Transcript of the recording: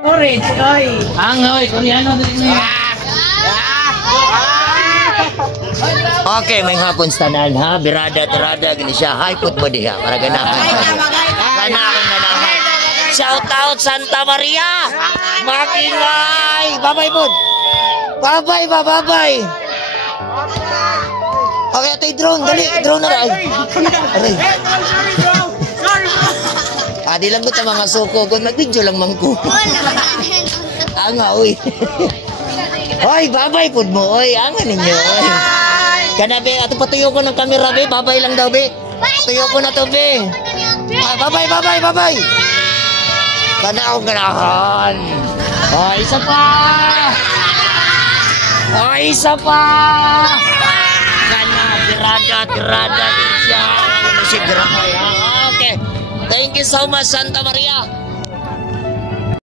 Orange, oy. Ang oy, Koreano din niya. Okay, may hapon tanan ha. Birada-tirada gini siya. Hay put mo diha para ganahan. Ganahan. Shout out Santa Maria. Makingay. Bye-bye bud. Bye-bye, bye-bye. Okay, atay drone, dali, drone na rin. Aray. Di lang ko ta mga suko ko, nag-video lang man ko. Anga, uy. Hoy, babay pud mo, oy. Anga ninyo, oy. Kanabe, ato patuyo ko ng camera, be. Babay lang daw, be. Tuyo ko na to, be. Babay, babay, babay. Kanaw, ganahan. Oh, isa pa. Oh, isa pa. Kana, tirada din siya. Okay. Thank you so much, Santa Maria.